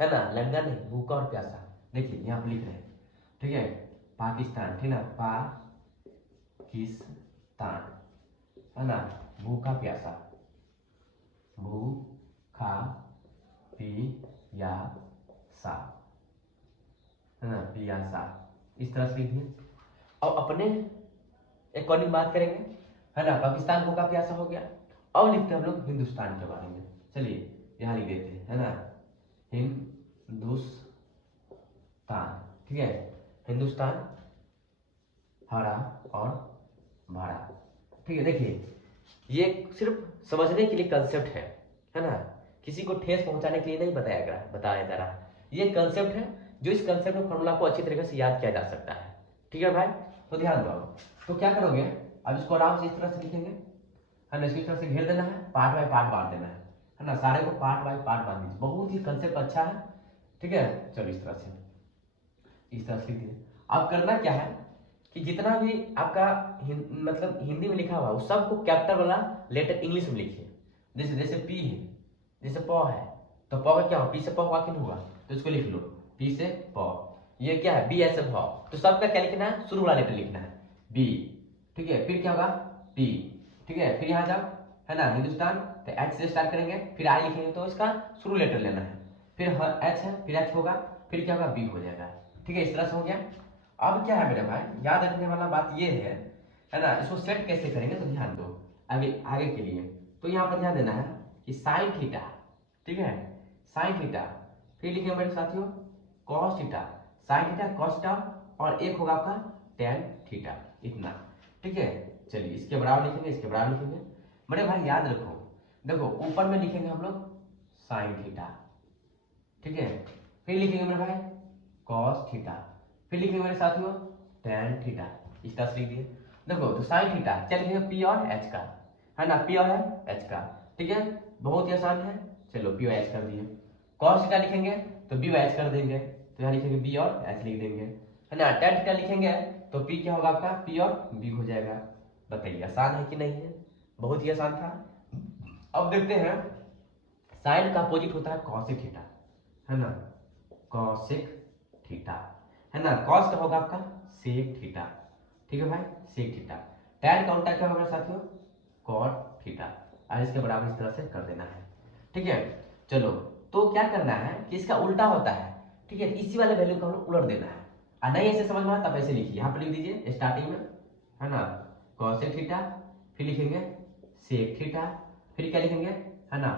है ना, नंगा नहीं, भूखा और प्यासा। देखिए यहाँ पे लिख रहे हैं, ठीक है, पाकिस्तान, ठीक ना, पाकिस्तान, है ना, भूखा प्यासा, भूखा पियासा, है ना, पियासा, इस तरह से लिख दिए। अब अपने अकॉर्डिंग बात करेंगे, है ना, पाकिस्तान भूखा प्यासा हो गया। अब लिखते हैं हम लोग हिंदुस्तान के बारे में। चलिए यहाँ लिख देते हैं, है ना, हिंदुस्तान, ठीक है, हिंदुस्तान हरा और भरा, ठीक है। देखिए ये सिर्फ समझने के लिए कंसेप्ट है ना, किसी को ठेस पहुंचाने के लिए नहीं बताया जा रहा। ये कंसेप्ट है, जो इस कंसेप्ट में फॉर्मूला को अच्छी तरीके से याद किया जा सकता है, ठीक है भाई। तो ध्यान दो, तो क्या करोगे, अब इसको आराम से इस तरह से लिखेंगे, है ना, इसको इस तरह से घेर देना है, पार्ट बाय पार्ट बांट देना है ना, सारे को पार्ट बाय पार्ट बांट दीजिए। बहुत ही कंसेप्ट अच्छा है, ठीक है। चलो इस तरह से लिख दिए। अब करना क्या है कि जितना भी आपका मतलब हिंदी में लिखा हुआ है, उस सबको कैपिटल वाला लेटर इंग्लिश में लिखिए। जैसे जैसे पी है, जैसे प है, तो प का क्या हो, पी से प वाक्य नहीं हुआ, तो इसको लिख लो, पी से प। ये क्या है, बी ऐसे भ, तो सबका क्या लिखना है, शुरू वाला लेटर लिखना है, बी, ठीक है। फिर क्या होगा, टी, ठीक है। फिर यहाँ जाओ, है ना, हिंदुस्तान, तो एच से स्टार्ट करेंगे, फिर आई लिखेंगे, तो इसका शुरू लेटर लेना है, फिर एच है, फिर एच होगा, फिर क्या होगा, बी हो जाएगा, ठीक है। इस तरह से हो गया। अब क्या है मेरे भाई, याद रखने वाला बात ये है ना, इसको सेट कैसे करेंगे, तो ध्यान दो आगे आगे के लिए। तो यहाँ पर ध्यान देना है कि साइन थीटा, ठीक है, साइन थीटा, फिर लिखेंगे मेरे साथियों cos theta, sine theta cos theta, और एक होगा आपका टेन थीटा, इतना, ठीक है। चलिए इसके बराबर लिखेंगे, इसके बराबर लिखेंगे। मेरे भाई याद रखो, देखो ऊपर में लिखेंगे हम लोग साइन थीटा, ठीक है, फिर लिखेंगे मेरे भाई कॉस थीटा, फिर लिखेंगे मेरे साथियों टेन थीटा, इस तरह से लिख दिए। देखो तो साइन थीटा क्या लिखेंगे, पी और एच का, है ना, पी और एच का, ठीक है, बहुत ही आसान है। चलो पी और एच कर दिए। कॉस थीटा लिखेंगे तो बी और एच कर देंगे, तो यहाँ लिखेंगे बी और एच लिख देंगे, है ना। टेन थीटा लिखेंगे तो पी क्या होगा आपका, पी और बी हो जाएगा। बताइए आसान है कि नहीं है, बहुत ही आसान था। अब देखते हैं साइन का अपोजिट होता है कॉसिक थीटा, है ना, कॉसिक थीटा, है ना। कॉस का होगा आपका सेक थीटा, ठीक है भाई, सेक थीटा। टैन का उल्टा क्या होगा साथियों, कॉट थीटा। आज इसके बराबर इस तरह से कर देना है, ठीक है। चलो तो क्या करना है कि इसका उल्टा होता है, ठीक है, इसी वाले वैल्यू को हम लोग उलट देना है। और नहीं ऐसे समझ में आया तब ऐसे लिखिए, यहाँ पर लिख दीजिए स्टार्टिंग में, है ना, कॉसेक थीटा, फिर लिखेंगे सेक थीटा, फिर क्या लिखेंगे, है ना,